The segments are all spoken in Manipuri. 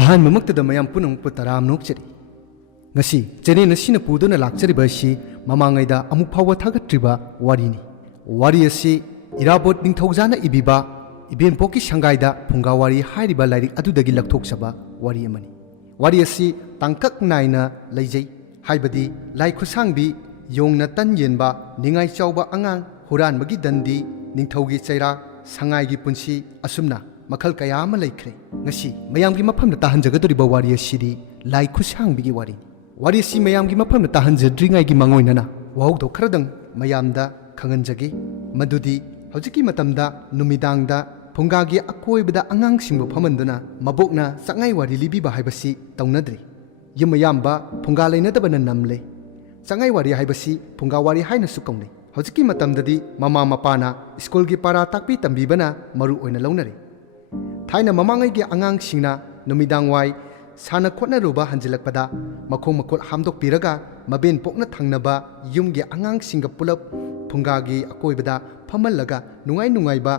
ꯑꯍꯥꯟꯕꯃꯛꯇꯗ ꯃꯌꯥꯝ ꯄꯨꯝꯅꯃꯛꯄꯨ ꯇꯔꯥꯝ ꯅꯣꯛꯆꯔꯤ ꯉꯁꯤ ꯆꯦꯅꯦꯜ ꯑꯁꯤꯅ ꯄꯨꯗꯨꯅ ꯂꯥꯛꯆꯔꯤꯕ ꯑꯁꯤ ꯃꯃꯥꯡꯉꯩꯗ ꯑꯃꯨꯛ ꯐꯥꯎꯕ ꯊꯥꯒꯠꯇ꯭ꯔꯤꯕ ꯋꯥꯔꯤꯅꯤ ꯋꯥꯔꯤ ꯑꯁꯤ ꯏꯔꯥꯕꯣꯠ ꯅꯤꯡꯊꯧꯖꯥꯅ ꯏꯕꯤꯕ ꯏꯕꯦꯟꯄꯣꯛꯀꯤ ꯁꯪꯒꯥꯏꯗ ꯐꯨꯡꯒꯥꯋꯥꯔꯤ ꯍꯥꯏꯔꯤꯕ ꯂꯥꯏꯔꯤꯛ ꯑꯗꯨꯗꯒꯤ ꯂꯧꯊꯣꯛꯆꯕ ꯋꯥꯔꯤ ꯑꯃꯅꯤ ꯋꯥꯔꯤ ꯑꯁꯤ ꯇꯥꯡꯀꯛ ꯅꯥꯏꯅ ꯂꯩꯖꯩ ꯍꯥꯏꯕꯗꯤ ꯂꯥꯏ ꯈꯨꯠꯁꯥꯡꯕꯤ ꯌꯣꯡꯅ ꯇꯟ ꯌꯦꯟꯕ ꯅꯤꯡꯉꯥꯏ ꯆꯥꯎꯕ ꯑꯉꯥꯡ ꯍꯨꯔꯥꯟꯕꯒꯤ ꯗꯟꯗꯤ ꯅꯤꯡꯊꯧꯒꯤ ꯆꯩꯔꯥꯛ ꯁꯉꯥꯏꯒꯤ ꯄꯨꯟꯁꯤ ꯑꯁꯨꯝꯅ ꯃꯈꯜ ꯀꯌꯥ ꯑꯃ ꯂꯩꯈ꯭ꯔꯦ ꯉꯁꯤ ꯃꯌꯥꯝꯒꯤ ꯃꯐꯝꯗ ꯇꯥꯍꯟꯖꯒꯗꯧꯔꯤꯕ ꯋꯥꯔꯤ ꯑꯁꯤꯗꯤ ꯂꯥꯏ ꯈꯨꯠꯁꯥꯡꯕꯤꯒꯤ ꯋꯥꯔꯤꯅꯤ ꯋꯥꯔꯤ ꯑꯁꯤ ꯃꯌꯥꯝꯒꯤ ꯃꯐꯝꯗ ꯇꯥꯍꯟꯖꯗ꯭ꯔꯤꯉꯩꯒꯤ ꯃꯥꯡꯑꯣꯏꯅꯅ ꯋꯥꯍꯧꯗꯣꯛ ꯈꯔꯗꯪ ꯃꯌꯥꯝꯗ ꯈꯪꯍꯟꯖꯒꯦ ꯃꯗꯨꯗꯤ ꯍꯧꯖꯤꯛꯀꯤ ꯃꯇꯝꯗ ꯅꯨꯃꯤꯗꯥꯡꯗ ꯐꯨꯡꯒꯥꯒꯤ ꯑꯀꯣꯏꯕꯗ ꯑꯉꯥꯡꯁꯤꯡꯕꯨ ꯐꯝꯍꯟꯗꯨꯅ ꯃꯕꯣꯛꯅ ꯆꯛꯉꯥꯏ ꯋꯥꯔꯤ ꯂꯤꯕꯤꯕ ꯍꯥꯏꯕꯁꯤ ꯇꯧꯅꯗ꯭ꯔꯤ ꯌꯨꯝ ꯑꯌꯥꯝꯕ ꯐꯨꯡꯒꯥ ꯂꯩꯅꯗꯕꯅ ꯅꯝꯂꯦ ꯆꯛꯉꯥꯏ ꯋꯥꯔꯤ ꯍꯥꯏꯕꯁꯤ ꯐꯨꯡꯒꯥ ꯋꯥꯔꯤ ꯍꯥꯏꯅꯁꯨ ꯀꯧꯅꯩ ꯍꯧꯖꯤꯛꯀꯤ ꯃꯇꯝꯗꯗꯤ ꯃꯃꯥ ꯃꯄꯥꯅ ꯁ꯭ꯀꯨꯜꯒꯤ ꯄꯥꯔꯥ ꯇꯥꯛꯄꯤ ꯇꯝꯕꯤꯕꯅ ꯃꯔꯨ ꯑꯣꯏꯅ ꯂꯧꯅꯔꯤ ꯊꯥꯏꯅ ꯃꯃꯥꯡꯉꯩꯒꯤ ꯑꯉꯥꯡꯁꯤꯡꯅ ꯅꯨꯃꯤꯗꯥꯡꯋꯥꯏ ꯁꯥꯟꯅ ꯈꯣꯠꯅꯔꯨꯕ ꯍꯟꯖꯤꯜꯂꯛꯄꯗ ꯃꯈꯣꯡ ꯃꯈꯨꯠ ꯍꯥꯝꯗꯣꯛꯄꯤꯔꯒ ꯃꯕꯦꯟ ꯄꯣꯛꯅ ꯊꯪꯅꯕ ꯌꯨꯝꯒꯤ ꯑꯉꯥꯡꯁꯤꯡꯒ ꯄꯨꯂꯞ ꯐꯨꯡꯒꯥꯒꯤ ꯑꯀꯣꯏꯕꯗ ꯐꯝꯍꯜꯂꯒ ꯅꯨꯡꯉꯥꯏ ꯅꯨꯡꯉꯥꯏꯕ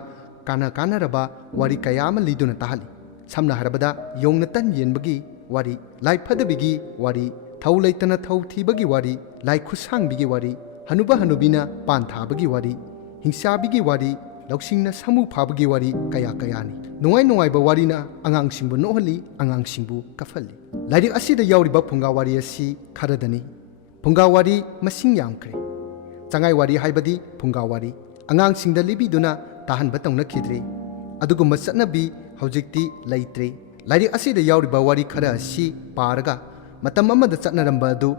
ꯀꯥꯟꯅꯔꯕ ꯋꯥꯔꯤ ꯀꯌꯥ ꯑꯃ ꯂꯤꯗꯨꯅ ꯇꯥꯍꯜꯂꯤ ꯁꯝꯅ ꯍꯥꯏꯔꯕꯗ ꯌꯣꯡꯅ ꯇꯟ ꯌꯦꯟꯕꯒꯤ ꯋꯥꯔꯤ ꯂꯥꯏ ꯐꯗꯕꯤꯒꯤ ꯋꯥꯔꯤ ꯊꯧ ꯂꯩꯇꯅ ꯊꯧ ꯊꯤꯕꯒꯤ ꯋꯥꯔꯤ ꯂꯥꯏ ꯈꯨꯠꯁꯥꯡꯕꯤꯒꯤ ꯋꯥꯔꯤ ꯍꯅꯨꯕ ꯍꯅꯨꯕꯤꯅ ꯄꯥꯟ ꯊꯥꯕꯒꯤ ꯋꯥꯔꯤ ꯍꯤꯡꯆꯥꯕꯤꯒꯤ ꯋꯥꯔꯤ ꯂꯧꯁꯤꯡꯅ ꯁꯥꯃꯨ ꯐꯥꯕꯒꯤ ꯋꯥꯔꯤ ꯀꯌꯥ ꯀꯌꯥꯅꯤ ꯅꯨꯡꯉꯥꯏ ꯅꯨꯡꯉꯥꯏꯕ ꯋꯥꯔꯤꯅ ꯑꯉꯥꯡꯁꯤꯡꯕꯨ ꯅꯣꯛꯍꯜꯂꯤ ꯑꯉꯥꯡꯁꯤꯡꯕꯨ ꯀꯞꯍꯜꯂꯤ ꯂꯥꯏꯔꯤꯛ ꯑꯁꯤꯗ ꯌꯥꯎꯔꯤꯕ ꯐꯨꯡꯒꯥ ꯋꯥꯔꯤ ꯑꯁꯤ ꯈꯔꯗꯅꯤ ꯐꯨꯡꯒꯥ ꯋꯥꯔꯤ ꯃꯁꯤꯡ ꯌꯥꯝꯈ꯭ꯔꯦ ꯆꯛꯉꯥꯏ ꯋꯥꯔꯤ ꯍꯥꯏꯕꯗꯤ ꯐꯨꯡꯒꯥ ꯋꯥꯔꯤ ꯑꯉꯥꯡꯁꯤꯡꯗ ꯂꯤꯕꯤꯗꯨꯅ ꯇꯥꯍꯟꯕ ꯇꯧꯅꯈꯤꯗ꯭ꯔꯦ ꯑꯗꯨꯒꯨꯝꯕ ꯆꯠꯅꯕꯤ ꯍꯧꯖꯤꯛꯇꯤ ꯂꯩꯇ꯭ꯔꯦ ꯂꯥꯏꯔꯤꯛ ꯑꯁꯤꯗ ꯌꯥꯎꯔꯤꯕ ꯋꯥꯔꯤ ꯈꯔ ꯑꯁꯤ ꯄꯥꯔꯒ ꯃꯇꯝ ꯑꯃꯗ ꯆꯠꯅꯔꯝꯕ ꯑꯗꯨ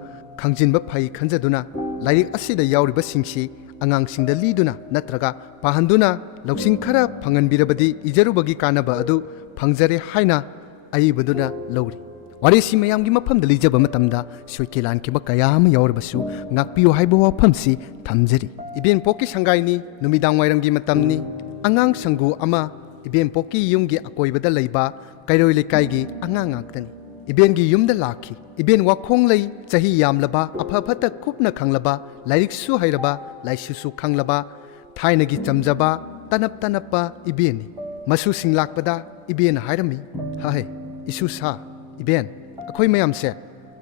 ꯈꯪꯖꯤꯟꯕ ꯐꯩ ꯈꯟꯖꯗꯨꯅ ꯂꯥꯏꯔꯤꯛ ꯑꯁꯤꯗ ꯌꯥꯎꯔꯤꯕꯁꯤꯡꯁꯤ ꯑꯉꯥꯡꯁꯤꯡꯗ ꯂꯤꯗꯨꯅ ꯅꯠꯇ꯭ꯔꯒ ꯄꯥꯍꯟꯗꯨꯅ ꯂꯧꯁꯤꯡ ꯈꯔ ꯐꯪꯍꯟꯕꯤꯔꯕꯗꯤ ꯏꯖꯔꯨꯕꯒꯤ ꯀꯥꯟꯅꯕ ꯑꯗꯨ ꯐꯪꯖꯔꯦ ꯍꯥꯏꯅ ꯑꯏꯕꯗꯨꯅ ꯂꯧꯔꯤ ꯋꯥꯔꯤꯁꯤ ꯃꯌꯥꯝꯒꯤ ꯃꯐꯝꯗ ꯂꯤꯖꯕ ꯃꯇꯝꯗ ꯁꯣꯏꯈꯤ ꯂꯥꯟꯈꯤꯕ ꯀꯌꯥ ꯑꯃ ꯌꯥꯎꯔꯕꯁꯨ ꯉꯥꯛꯄꯤꯌꯨ ꯍꯥꯏꯕ ꯋꯥꯐꯝꯁꯤ ꯊꯝꯖꯔꯤ ꯏꯕꯦꯟꯄꯣꯛꯀꯤ ꯁꯪꯒꯥꯏꯅꯤ ꯅꯨꯃꯤꯗꯥꯡ ꯋꯥꯏꯔꯝꯒꯤ ꯃꯇꯝꯅꯤ ꯑꯉꯥꯡ ꯁꯪꯒꯨ ꯑꯃ ꯏꯕꯦꯟꯄꯣꯛꯀꯤ ꯌꯨꯝꯒꯤ ꯑꯀꯣꯏꯕꯗ ꯂꯩꯕ ꯀꯩꯔꯣꯏ ꯂꯩꯀꯥꯏꯒꯤ ꯑꯉꯥꯡ ꯉꯥꯛꯇꯅꯤ ꯏꯕꯦꯟꯒꯤ ꯌꯨꯝꯗ ꯂꯥꯛꯈꯤ ꯏꯕꯦꯟ ꯋꯥꯈꯣꯡ ꯂꯩ ꯆꯍꯤ ꯌꯥꯝꯂꯕ ꯑꯐ ꯐꯠꯇ ꯀꯨꯞꯅ ꯈꯪꯂꯕ ꯂꯥꯏꯔꯤꯛꯁꯨ ꯍꯩꯔꯕ ꯂꯥꯏꯁꯨꯁꯨ ꯈꯪꯂꯕ ꯊꯥꯏꯅꯒꯤ ꯆꯝꯖꯕ ꯇꯅꯞ ꯇꯅꯞꯄ ꯏꯕꯦꯟꯅꯤ ꯃꯁꯨꯁꯤꯡ ꯂꯥꯛꯄꯗ ꯏꯕꯦꯟꯅ ꯍꯥꯏꯔꯝꯃꯤ ꯍꯍꯩ ꯏꯁꯨ ꯁꯥ ꯏꯕꯦꯟ ꯑꯩꯈꯣꯏ ꯃꯌꯥꯝꯁꯦ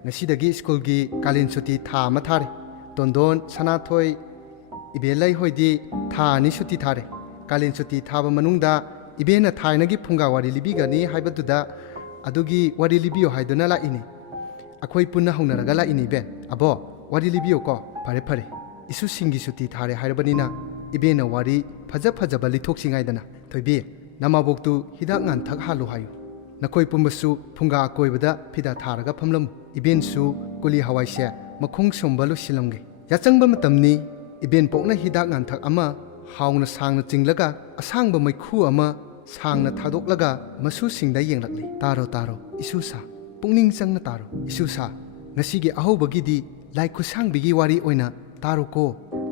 ꯉꯁꯤꯗꯒꯤ ꯁ꯭ꯀꯨꯜꯒꯤ ꯀꯥꯂꯦꯟ ꯁꯨꯇꯤ ꯊꯥ ꯑꯃ ꯊꯥꯔꯦ ꯇꯣꯟꯗꯣꯟ ꯁꯅꯥꯊꯣꯏ ꯏꯕꯦꯟꯂꯩ ꯍꯣꯏꯗꯤ ꯊꯥ ꯑꯅꯤ ꯁꯨꯇꯤ ꯊꯥꯔꯦ ꯀꯥꯂꯦꯟ ꯁꯨꯇꯤ ꯊꯥꯕ ꯃꯅꯨꯡꯗ ꯏꯕꯦꯟꯅ ꯊꯥꯏꯅꯒꯤ ꯐꯨꯡꯒꯥ ꯋꯥꯔꯤ ꯂꯤꯕꯤꯒꯅꯤ ꯍꯥꯏꯕꯗꯨꯗ ꯑꯗꯨꯒꯤ ꯋꯥꯔꯤ ꯂꯤꯕꯤꯌꯣ ꯍꯥꯏꯗꯨꯅ ꯂꯥꯛꯏꯅꯤ ꯑꯩꯈꯣꯏ ꯄꯨꯟꯅ ꯍꯧꯅꯔꯒ ꯂꯥꯛꯏꯅꯤ ꯏꯕꯦꯟ ꯑꯕꯣ ꯋꯥꯔꯤ ꯂꯤꯕꯤꯌꯣꯀꯣ ꯐꯔꯦ ꯐꯔꯦ ꯏꯁꯨꯁꯤꯡꯒꯤ ꯁꯨꯇꯤ ꯊꯥꯔꯦ ꯍꯥꯏꯔꯕꯅꯤꯅ ꯏꯕꯦꯟꯅ ꯋꯥꯔꯤ ꯐꯖ ꯐꯖꯕ ꯂꯤꯊꯣꯛꯁꯤꯉꯥꯏꯗꯅ ꯊꯣꯏꯕꯤ ꯅꯃꯥꯕꯣꯛꯇꯨ ꯍꯤꯗꯥꯛ ꯉꯥꯟꯊꯛ ꯍꯥꯜꯂꯨ ꯍꯥꯏꯌꯨ ꯅꯈꯣꯏ ꯄꯨꯝꯕꯁꯨ ꯐꯨꯡꯒꯥ ꯑꯀꯣꯏꯕꯗ ꯐꯤꯗꯥ ꯊꯥꯔꯒ ꯐꯝꯂꯝꯃꯨ ꯏꯕꯦꯟꯁꯨ ꯀꯨꯂꯤ ꯍꯋꯥꯏꯁꯦ ꯃꯈꯣꯡ ꯁꯣꯝꯕ ꯂꯣꯏꯁꯤꯜꯂꯝꯒꯦ ꯌꯥꯆꯪꯕ ꯃꯇꯝꯅꯤ ꯏꯕꯦꯟ ꯄꯣꯛꯅ ꯍꯤꯗꯥꯛ ꯉꯥꯟꯊꯛ ꯑꯃ ꯍꯥꯎꯅ ꯁꯥꯡꯅ ꯆꯤꯡꯂꯒ ꯑꯁꯥꯡꯕ ꯃꯩꯈꯨ ꯑꯃ ꯁꯥꯡꯅ ꯊꯥꯗꯣꯛꯂꯒ ꯃꯁꯨꯁꯤꯡꯗ ꯌꯦꯡꯂꯛꯂꯤ ꯇꯥꯔꯣ ꯇꯥꯔꯣ ꯏꯁꯨ ꯁꯥ ꯄꯨꯛꯅꯤꯡ ꯆꯪꯅ ꯇꯥꯔꯣ ꯏꯁꯨ ꯁꯥ ꯉꯁꯤꯒꯤ ꯑꯍꯧꯕꯒꯤꯗꯤ ꯂꯥꯏ ꯈꯨꯠꯁꯥꯡꯕꯤꯒꯤ ꯋꯥꯔꯤ ꯑꯣꯏꯅ ꯇꯥꯔꯣꯀꯣ